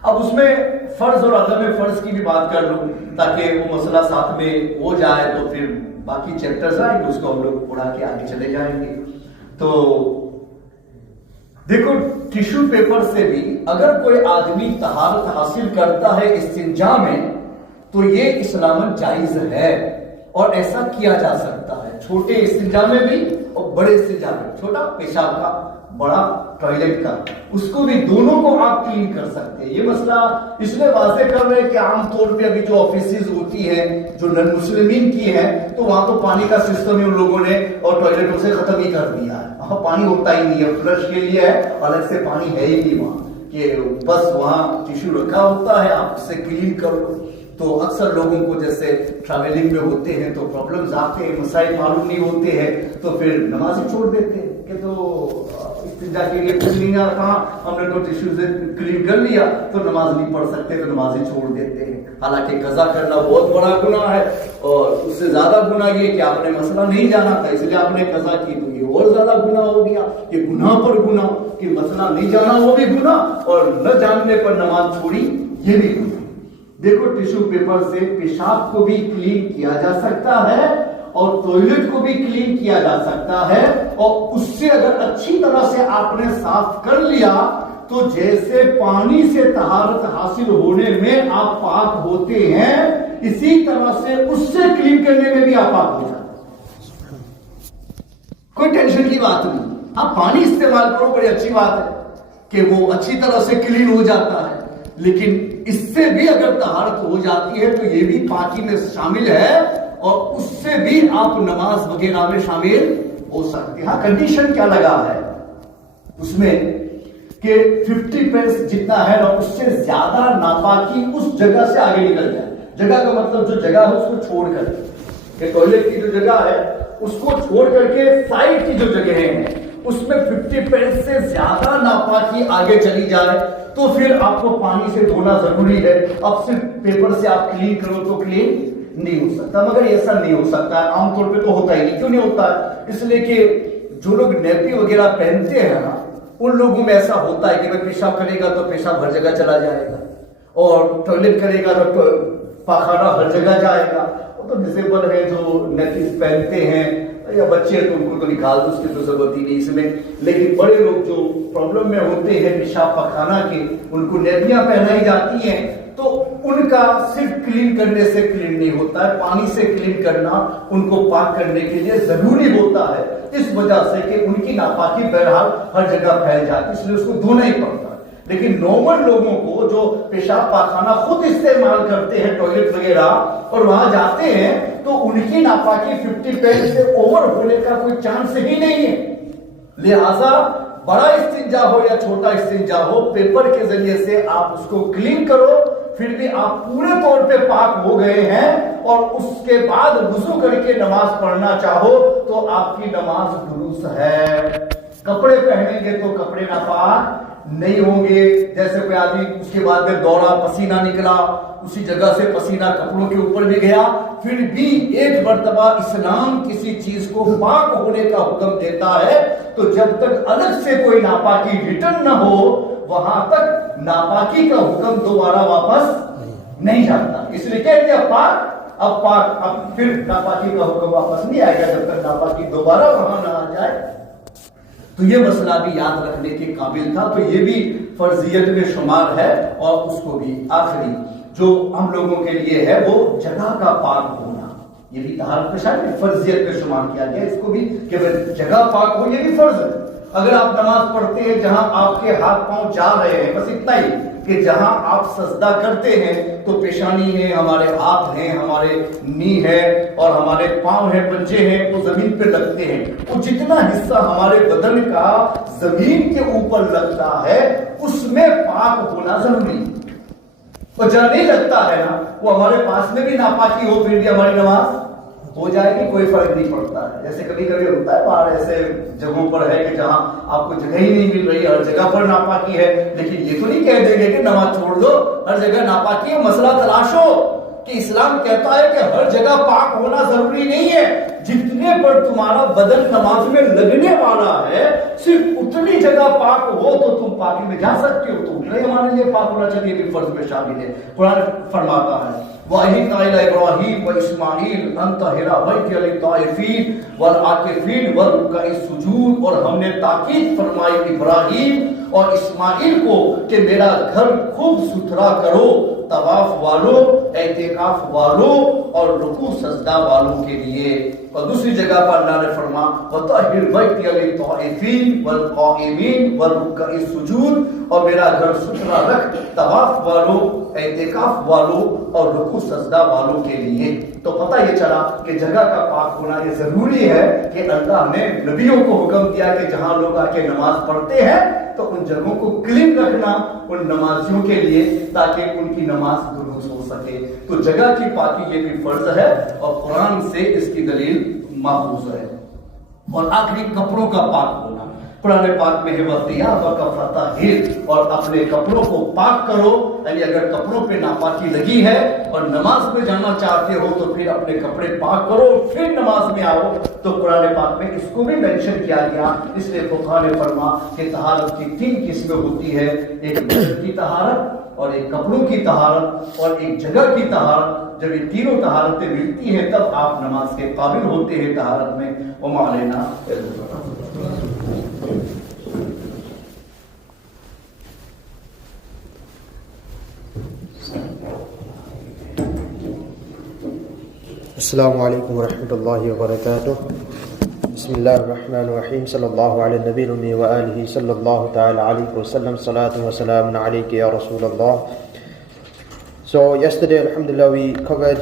اب اس میں فرض اور عدم فرض کی بھی بات کر لوں تاکہ وہ مسئلہ ساتھ میں ہو جائے، تو پھر باقی چیپٹرز آئیں گے اس کو ہم لوگ پڑھا کے آگے چلے جائیں گے۔ تو دیکھو ٹیشو پیپر سے بھی اگر کوئی آدمی طہارت حاصل کرتا ہے استنجا میں تو یہ اسلاماً جائز ہے اور ایسا کیا جا سکتا ہے، چھوٹے استنجا میں بھی اور بڑے استنجا میں، چھوٹا پیشاب کا، بڑا ٹوائلٹ کا، اس کو بھی دونوں کو آپ کلین کر سکتے ہیں۔ یہ مسئلہ اس لیے واضح کر رہے ہیں کہ عام طور پہ ابھی جو آفیسز ہوتی ہیں جو نن مسلمین کی ہیں تو وہاں تو پانی کا سسٹم ہی ان لوگوں نے اور ٹوائلٹوں سے ختم ہی کر دیا ہے، وہاں پانی ہوتا ہی نہیں ہے، فلش کے لیے ہے، الگ سے پانی ہے ہی نہیں وہاں، کہ بس وہاں ٹیشو رکھا ہوتا ہے، آپ اسے کلین کر لو۔ تو اکثر لوگوں کو جیسے ٹریولنگ میں ہوتے ہیں تو پرابلمز آتے ہیں، مسائل معلوم نہیں ہوتے ہیں تو پھر نماز ہی چھوڑ دیتے ہیں کہ تو استنجا کے لیے کچھ نہیں کہاں، ہم نے تو ٹیشو سے کلین کر لیا تو نماز نہیں پڑھ سکتے تو نماز ہی چھوڑ دیتے ہیں۔ حالانکہ قضا کرنا بہت بڑا گناہ ہے اور اس سے زیادہ گناہ یہ کہ آپ نے مسئلہ نہیں جانا تھا اس لیے آپ نے قضا کی، تو یہ اور زیادہ گناہ ہو گیا کہ گناہ پر گناہ، کہ مسئلہ نہیں جانا وہ بھی گناہ اور نہ جاننے پر نماز چھوڑی یہ بھی گناہ۔ دیکھو ٹیشو پیپر سے پیشاب کو بھی کلین کیا جا سکتا ہے اور ٹوائلٹ کو بھی کلین کیا جا سکتا ہے، اور اس سے اگر اچھی طرح سے آپ نے صاف کر لیا تو جیسے پانی سے طہارت حاصل ہونے میں آپ پاک ہوتے ہیں اسی طرح سے اس سے کلین کرنے میں بھی آپ پاک ہو جاتے ہیں۔ کوئی ٹینشن کی بات نہیں، آپ پانی استعمال کرو، بڑی اچھی بات ہے کہ وہ اچھی طرح سے کلین ہو جاتا ہے، لیکن اس سے بھی اگر طہارت ہو جاتی ہے تو یہ بھی پاکی میں شامل ہے اور اس سے بھی آپ نماز وغیرہ میں شامل ہو سکتے ہیں۔ ہاں کنڈیشن کیا لگا ہے اس میں کہ 50 جتنا ہے نا اس سے زیادہ ناپاکی اس جگہ سے آگے نکل جائے۔ جگہ کا مطلب جو جگہ ہے اس کو چھوڑ کر، کہ ٹوائلٹ کی جو جگہ ہے اس کو چھوڑ کر کے سائڈ کی جو جگہ ہیں اس میں 50 سے زیادہ ناپاکی آگے چلی جائے تو پھر آپ کو پانی سے دھونا ضروری ہے۔ اب صرف پیپر سے آپ کلین کرو تو کلین نہیں ہو سکتا، مگر ایسا نہیں ہو سکتا ہے، عام طور پہ تو ہوتا ہی نہیں۔ کیوں نہیں ہوتا ہے؟ اس لیے کہ جو لوگ نیپی وغیرہ پہنتے ہیں نا ان لوگوں میں ایسا ہوتا ہے کہ وہ پیشاب کرے گا تو پیشاب ہر جگہ چلا جائے گا اور ٹوائلٹ کرے گا تو پاخانہ ہر جگہ جائے گا۔ وہ تو ڈسیبل ہے جو نیپیز پہنتے ہیں یا بچے تو ان کو تو نکال دو، اس کی تو ضرورت ہی نہیں اس میں، لیکن بڑے لوگ جو پرابلم میں ہوتے ہیں پیشاب پاخانہ کے ان کو نیپیاں پہنائی جاتی ہیں تو ان کا صرف کلین کرنے سے کلین نہیں ہوتا ہے، پانی سے کلین کرنا ان کو پاک کرنے کے لیے ضروری ہوتا ہے، اس وجہ سے کہ ان کی ناپاکی بہرحال ہر جگہ پھیل جاتی ہے، اس لیے اس کو دھونا ہی پڑتا ہے۔ لیکن نارمل لوگوں کو جو پیشاب پاخانہ خود استعمال کرتے ہیں ٹوائلٹ وغیرہ اور وہاں جاتے ہیں تو ان کی ناپاکی 50 سے اوور ہونے کا کوئی چانس ہی نہیں ہے۔ لہذا بڑا استنجا ہو یا چھوٹا استنجا ہو، پیپر کے ذریعے سے آپ اس کو کلین کرو، پھر بھی آپ پورے طور پہ پاک ہو گئے ہیں اور اس کے بعد وضو کر کے نماز پڑھنا چاہو تو آپ کی نماز درست ہے۔ کپڑے پہنیں گے تو کپڑے ناپاک نہیں ہوں گے، جیسے کوئی آدمی اس کے بعد میں دوڑا، پسینہ نکلا، اسی جگہ سے پسینہ کپڑوں کے اوپر بھی گیا، پھر بھی ایک مرتبہ اسلام کسی چیز کو پاک ہونے کا حکم دیتا ہے تو جب تک الگ سے کوئی ناپاکی ریٹرن نہ ہو وہاں تک ناپاکی کا حکم دوبارہ واپس نہیں جاتا۔ اس لیے کہتے ہیں اب پاک، اب پھر ناپاکی کا حکم واپس نہیں آئے گا جب تک ناپاکی دوبارہ وہاں نہ آ جائے۔ تو یہ مسئلہ بھی یاد رکھنے کے قابل تھا، تو یہ بھی فرضیت میں شمار ہے۔ اور اس کو بھی آخری جو ہم لوگوں کے لیے ہے وہ جگہ کا پاک ہونا، یہ بھی طہارت کا شامل فرضیت میں شمار کیا گیا اس کو بھی کہ جگہ پاک ہو، یہ بھی فرض ہے۔ اگر آپ نماز پڑھتے ہیں جہاں آپ کے ہاتھ پاؤں جا رہے ہیں، بس اتنا ہی کہ جہاں آپ سجدہ کرتے ہیں تو پیشانی ہے، ہمارے ہاتھ ہیں، ہمارے نی ہے اور ہمارے پاؤں ہیں، پنجے ہیں، وہ زمین پہ لگتے ہیں، وہ جتنا حصہ ہمارے بدن کا زمین کے اوپر لگتا ہے اس میں پاک ہونا ضروری ہے۔ اور جہاں نہیں لگتا ہے نا، وہ ہمارے پاس میں بھی ناپاکی ہو پھر بھی ہماری نماز ہو جائے گی، کوئی فرق نہیں پڑتا ہے۔ جیسے کبھی کبھی ہوتا ہے باہر ایسے جگہوں پر ہے کہ جہاں آپ کو جگہ ہی نہیں مل رہی، ہر جگہ پر ناپاکی ہے، لیکن یہ تو نہیں کہہ دیں گے کہ نماز چھوڑ دو، ہر جگہ ناپاکی ہے، مسئلہ تلاشو کہ اسلام کہتا ہے کہ ہر جگہ پاک ہونا ضروری نہیں ہے، جتنے پر تمہارا بدن نماز میں لگنے والا ہے صرف اتنی جگہ پاک ہو تو تم پاکی میں جا سکتے ہو، تو اتنا ہی ہمارے لیے پاک ہونا چاہیے کہ فرض میں شامل ہے۔ قرآن فرماتا ہے وَإِذْ قَالَ إِبْرَاهِيمُ وَإِسْمَاعِيلُ أَن طَهِّرَ بَيْتِيَ لِلطَّائِفِينَ وَالْعَاكِفِينَ وَالرُّكَّعِ السُّجُودِ، اور ہم نے تاکید فرمائی ابراہیم اور اسماعیل کو کہ میرا گھر خوب ستھرا کرو طواف والوں، اعتکاف والوں اور رکوع سجدہ والوں کے لیے۔ اور دوسری جگہ پر اللہ نے فرمایا وَطَهِّرْ بَيْتِيَ لِلطَّائِفِينَ وَالْقَائِمِينَ وَالرُّكَّعِ السُّجُودِ، اور میرا گھر ستھرا رکھ طواف والوں، اعتکاف والوں اور رکوع سجدہ والوں کے لیے۔ تو پتہ یہ چلا کہ جگہ کا پاک ہونا یہ ضروری ہے کہ اللہ نے نبیوں کو حکم دیا کہ جہاں لوگ آ کے نماز پڑھتے ہیں تو ان جگہوں کو کلین رکھنا ان نمازیوں کے لیے تاکہ ان کی نماز درست ہو سکے۔ تو جگہ کی پاکی یہ بھی فرض ہے اور قرآن سے اس کی دلیل ماخوذ ہے۔ اور آخری کپڑوں کا پاک ہونا، قرآن پاک میں ہے وَثِيَابَكَ فَطَهِّرْ، اور اپنے کپڑوں کو پاک کرو، یعنی اگر کپڑوں پہ ناپاکی لگی ہے اور نماز میں جانا چاہتے ہو تو پھر اپنے کپڑے پاک کرو پھر نماز میں آؤ۔ تو قرآن پاک میں اس کو بھی مینشن کیا گیا، اس لیے فقہاء نے فرمایا کہ طہارت کی 3 قسمیں ہوتی ہے، ایک بدن کی طہارت اور ایک کپڑوں کی طہارت اور ایک جگہ کی طہارت۔ جب یہ تینوں طہارتیں ملتی ہیں تب آپ نماز کے قابل ہوتے ہیں طہارت میں۔ وما علینا السلام علیکم ورحمۃ اللہ وبرکاتہ۔ بسم اللہ الرحمن الرحیم، صلی اللہ علی النبی الأمی وآلہ صلی اللہ تعالی علیہ وسلم، صلاۃ و سلام علیک یا رسول اللہ۔ So yesterday, alhamdulillah, we covered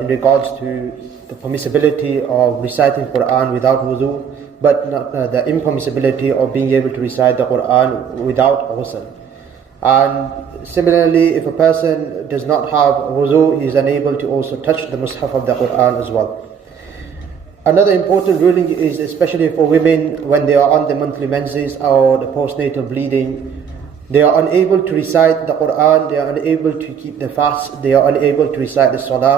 in regards to the permissibility of reciting Quran without wudu, but not, the impermissibility of being able to recite the Quran without ghusl. And similarly, if a person does not have wudu, he is unable to also touch the mushaf of the Quran as well. Another important ruling is especially for women when they are on the monthly menses or the postnatal bleeding. They are unable to recite the Quran, they are unable to keep the fast, they are unable to recite the salah.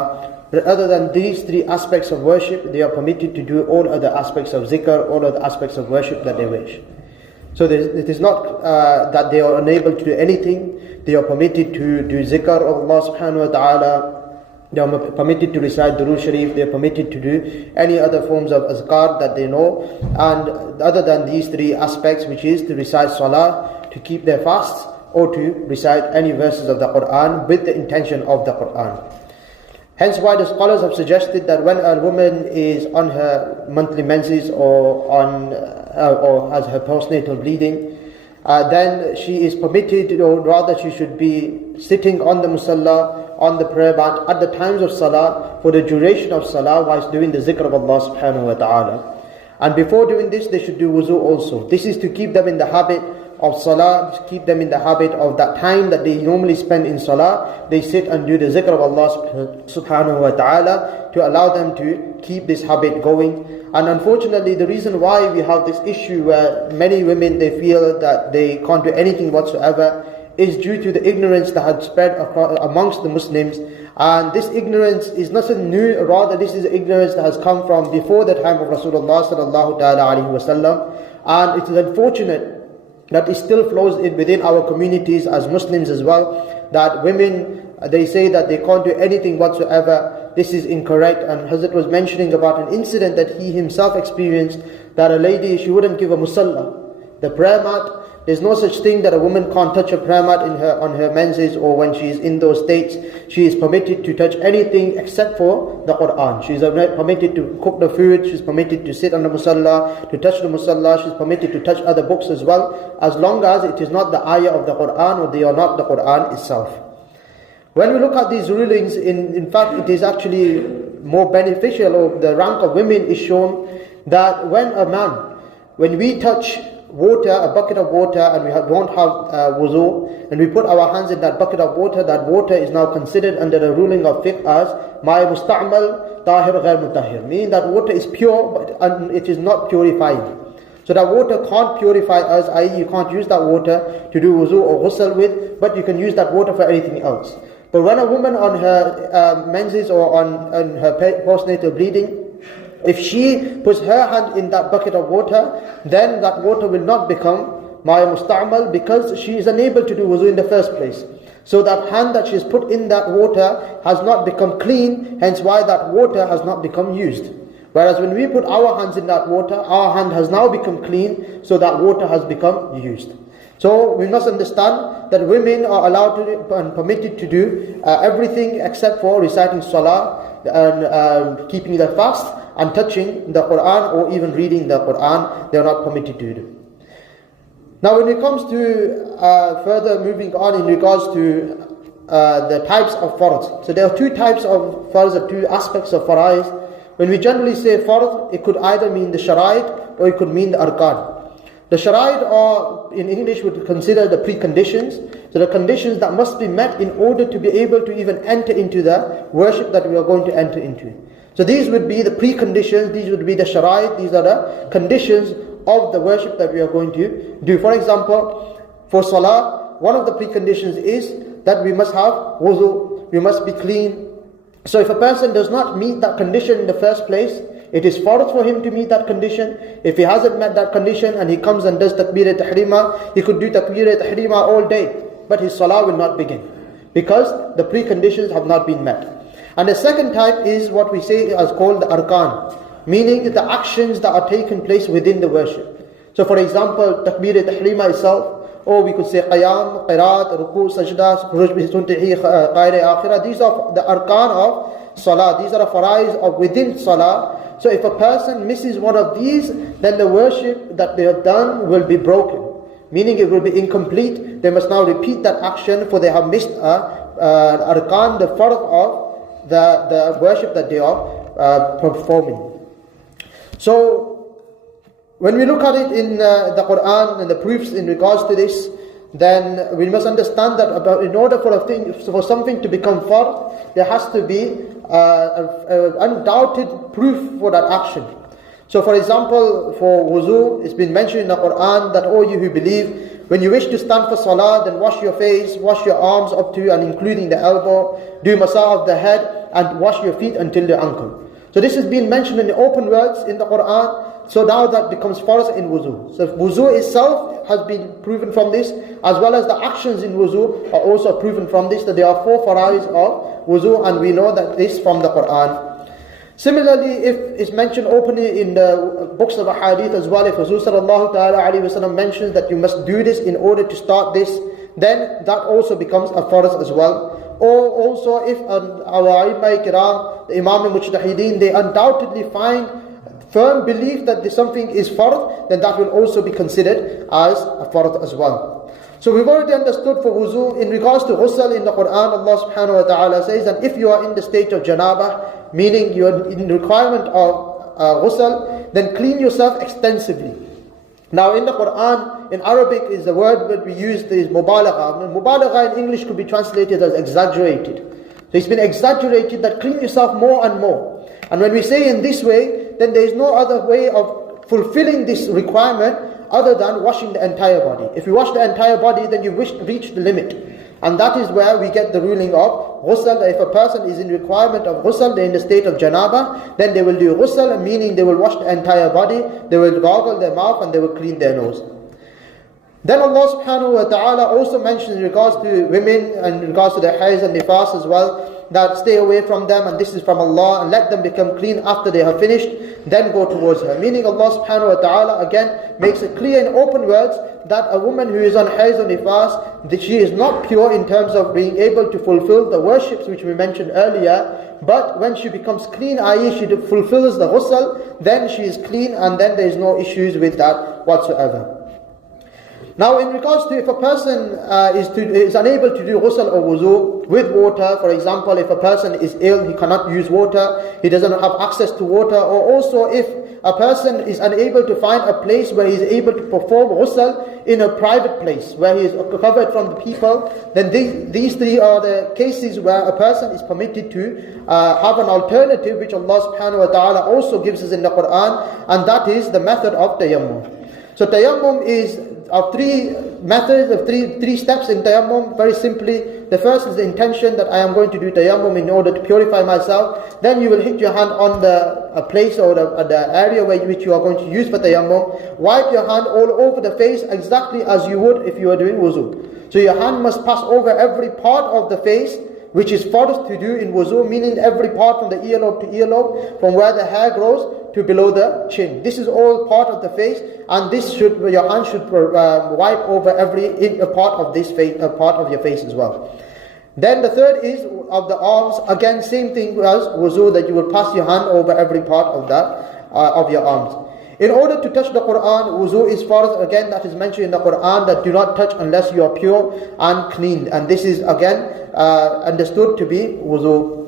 But other than these 3 aspects of worship, they are permitted to do all other aspects of zikr, all other aspects of worship that they wish. So it is not that they are unable to do anything. They are permitted to do zikr of Allah subhanahu wa ta'ala. They are permitted to recite Durood Sharif. They are permitted to do any other forms of azkar that they know. And other than these 3 aspects, which is to recite salah, to keep their fasts, or to recite any verses of the Quran with the intention of the Quran. Hence why the scholars have suggested that when a woman is on her monthly menses or has her postnatal bleeding, then she is permitted, or rather she should be sitting on the musalla, on the prayer mat at the times of salah for the duration of salah whilst doing the zikr of Allah subhanahu wa ta'ala. And before doing this, they should do wuzu also. This is to keep them in the habit of salah, to keep them in the habit of that time that they normally spend in salah. They sit and do the zikr of Allah subhanahu wa ta'ala to allow them to keep this habit going. And unfortunately, the reason why we have this issue where many women, they feel that they can't do anything whatsoever, is due to the ignorance that had spread amongst the Muslims. And this ignorance is nothing new, rather this is ignorance that has come from before the time of Rasulullah sallallahu ta'ala alayhi wa sallam. And it is unfortunate that it still flows within our communities as Muslims as well, that women, they say that they can't do anything whatsoever. This is incorrect. And Hazrat was mentioning about an incident that he himself experienced, that a lady, she wouldn't give a musalla, the prayer mat, There's no such thing that a woman can't touch a prayer mat on her menses or when she is in those states. She is permitted to touch anything except for the Quran. She is permitted to cook the food. She is permitted to sit on the musalla, to touch the musalla. She is permitted to touch other books as well, as long as it is not the ayah of the Quran or they are not the Quran itself. When we look at these rulings, in fact, it is actually more beneficial, or the rank of women is shown that when we touch water, a bucket of water, and we don't have wuzu, and we put our hands in that bucket of water, that water is now considered under the ruling of fiqh as ma'i musta'mal tahir ghair mutahhir, meaning that water is pure, but it is not purifying. So that water can't purify us, i.e. you can't use that water to do wuzu or ghusl with, but you can use that water for anything else. But when a woman on her menses or on her postnatal bleeding, if she puts her hand in that bucket of water, then that water will not become ma'i musta'mal, because she is unable to do wuzu in the first place. So that hand that she has put in that water has not become clean, hence why that water has not become used. Whereas when we put our hands in that water, our hand has now become clean, so that water has become used. So we must understand that women are allowed to and permitted to do everything except for reciting salah and keeping the fast and touching the Quran or even reading the Quran. They are not permitted to do. Now when it comes to further moving on in regards to the types of farz. So there are two types of farz, or two aspects of faraiz. When we generally say farz, it could either mean the shara'id or it could mean the arkan. The shara'id, or in English would consider the preconditions. So the conditions that must be met in order to be able to even enter into the worship that we are going to enter into. So these would be the preconditions, these would be the shara'id, these are the conditions of the worship that we are going to do. For example, for salah, one of the preconditions is that we must have wuzu, we must be clean. So if a person does not meet that condition in the first place, it is farz for him to meet that condition. If he hasn't met that condition and he comes and does takbir-e-tahrima, he could do takbir-e-tahrima all day, but his salah will not begin, because the preconditions have not been met. And the second type is what we say as called the arkan, meaning the actions that are taken place within the worship. So for example, takbir-e-tahrima itself, or we could say qiyam, qiraat, ruku, sajda, khuruj bi suntihi, qaida akhirah. These are the arkan of salah. These are the faraiz of within salah. So if a person misses one of these, then the worship that they have done will be broken, meaning it will be incomplete. They must now repeat that action, for they have missed arkan, the farz of the worship that they are performing. So when we look at it in the Quran and the proofs in regards to this, then we must understand that in order for something to become farz, there has to be an undoubted proof for that action. So for example, for wuzu, it's been mentioned in the Quran that, "O you who believe, when you wish to stand for salah, then wash your face, wash your arms up to and including the elbow, do masah of the head, and wash your feet until the ankle." So this has been mentioned in the open words in the Quran. So now that becomes farz in wuzu. So wuzu itself has been proven from this, as well as the actions in wuzu are also proven from this, that there are 4 faraiz of wuzu, and we know that this from the Quran. Similarly, if it's mentioned openly in the books of hadith as well, if Rasul sallallahu ta'ala alayhi wa sallam mentions that you must do this in order to start this, then that also becomes a farz as well. Or also if our A'immah Kiram, the Imam al-Mujtahideen, they undoubtedly find firm belief that something is farz, then that will also be considered as a farz as well. So we've already understood for wuzu. In regards to ghusl in the Quran, Allah subhanahu wa ta'ala says that if you are in the state of janabah, meaning you are in requirement of ghusl, then clean yourself extensively. Now in the Quran, in Arabic is the word that we use is mubalagha. Mubalagha in English could be translated as exaggerated. So it's been exaggerated that clean yourself more and more. And when we say in this way, then there is no other way of fulfilling this requirement other than washing the entire body. If you wash the entire body, then you reach the limit. And that is where we get the ruling of ghusl, that if a person is in requirement of ghusl, they're in the state of janabah, then they will do ghusl, meaning they will wash the entire body, they will gargle their mouth, and they will clean their nose. Then Allah subhanahu wa ta'ala also mentions in regards to women and in regards to their haiz and nifas as well, that stay away from them and this is from Allah, and let them become clean after they have finished, then go towards her. Meaning Allah subhanahu wa ta'ala again makes it clear in open words that a woman who is on haiz or nifas, that she is not pure in terms of being able to fulfill the worships which we mentioned earlier, but when she becomes clean, i.e. she fulfills the ghusl, then she is clean and then there is no issues with that whatsoever. Now in regards to if a person is unable to do ghusl or wuzu with water, for example, if a person is ill, he cannot use water, he doesn't have access to water, or also if a person is unable to find a place where he is able to perform ghusl in a private place, where he is covered from the people, then these three are the cases where a person is permitted to have an alternative which Allah subhanahu wa ta'ala also gives us in the Quran, and that is the method of tayammum. So tayammum is of three methods, of three steps in tayammum. Very simply, the first is the intention that I am going to do tayammum in order to purify myself. Then you will hit your hand on the place or the area which you are going to use for tayammum. Wipe your hand all over the face exactly as you would if you were doing wuzu. So your hand must pass over every part of the face, which is forced to do in wuzu, meaning every part from the earlobe to earlobe, from where the hair grows to below the chin. This is all part of the face, and your hand should wipe over every part of this face, part of your face as well. Then the third is of the arms. Again, same thing as wuzu, that you will pass your hand over every part of that of your arms. In order to touch the Quran, wuzu is farz. Again, that is mentioned in the Quran, that do not touch unless you are pure and clean. And this is again understood to be wuzu.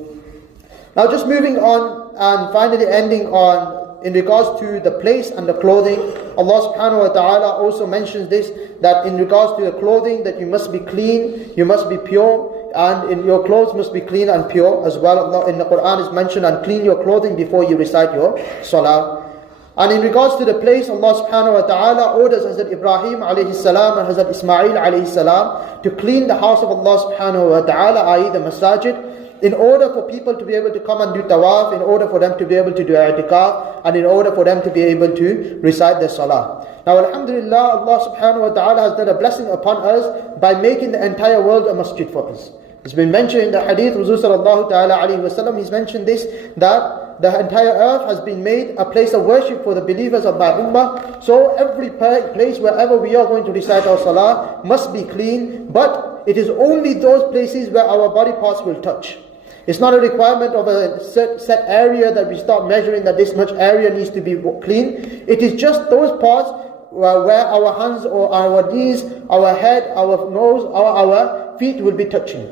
Now just moving on and finally ending on in regards to the place and the clothing. Allah subhanahu wa ta'ala also mentions this, that in regards to the clothing, that you must be clean, you must be pure, and in your clothes must be clean and pure as well. Allah in the Quran is mentioned, and clean your clothing before you recite your salah. And in regards to the place, Allah subhanahu wa ta'ala orders Hazrat Ibrahim alayhi salam and Hazrat Ismail alayhi salam to clean the house of Allah subhanahu wa ta'ala, i.e. the masajid, in order for people to be able to come and do tawaf, in order for them to be able to do i'tikaf, and in order for them to be able to recite their salah. Now alhamdulillah, Allah subhanahu wa ta'ala has done a blessing upon us by making the entire world a masjid for us. It's been mentioned in the hadith, Rasul sallallahu ta'ala alayhi wa sallam, he's mentioned this, that the entire earth has been made a place of worship for the believers of my ummah. So every place wherever we are going to recite our salah must be clean, but it is only those places where our body parts will touch. It's not a requirement of a set area that we start measuring that this much area needs to be clean. It is just those parts where our hands or our knees, our head, our nose, or our feet will be touching.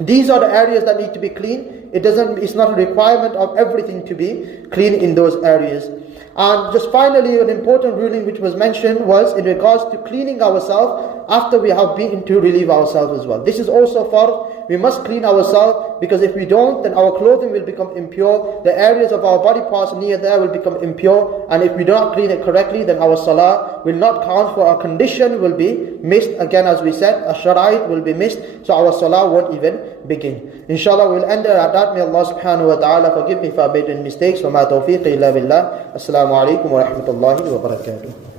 These are the areas that need to be clean. It's not a requirement of everything to be clean in those areas. And just finally, an important ruling which was mentioned was in regards to cleaning ourselves after we have been to relieve ourselves as well. This is also farz. We must clean ourselves, because if we don't, then our clothing will become impure. The areas of our body parts near there will become impure. And if we do not clean it correctly, then our salah will not count, for our condition will be missed. Again, as we said, a shara'it will be missed, so our salah won't even begin. Inshallah, we'll end at that. May Allah subhanahu wa ta'ala forgive me for making mistakes. Wa ma tawfiqi illa billah. Assalamu alaikum wa rahmatullahi wa barakatuh.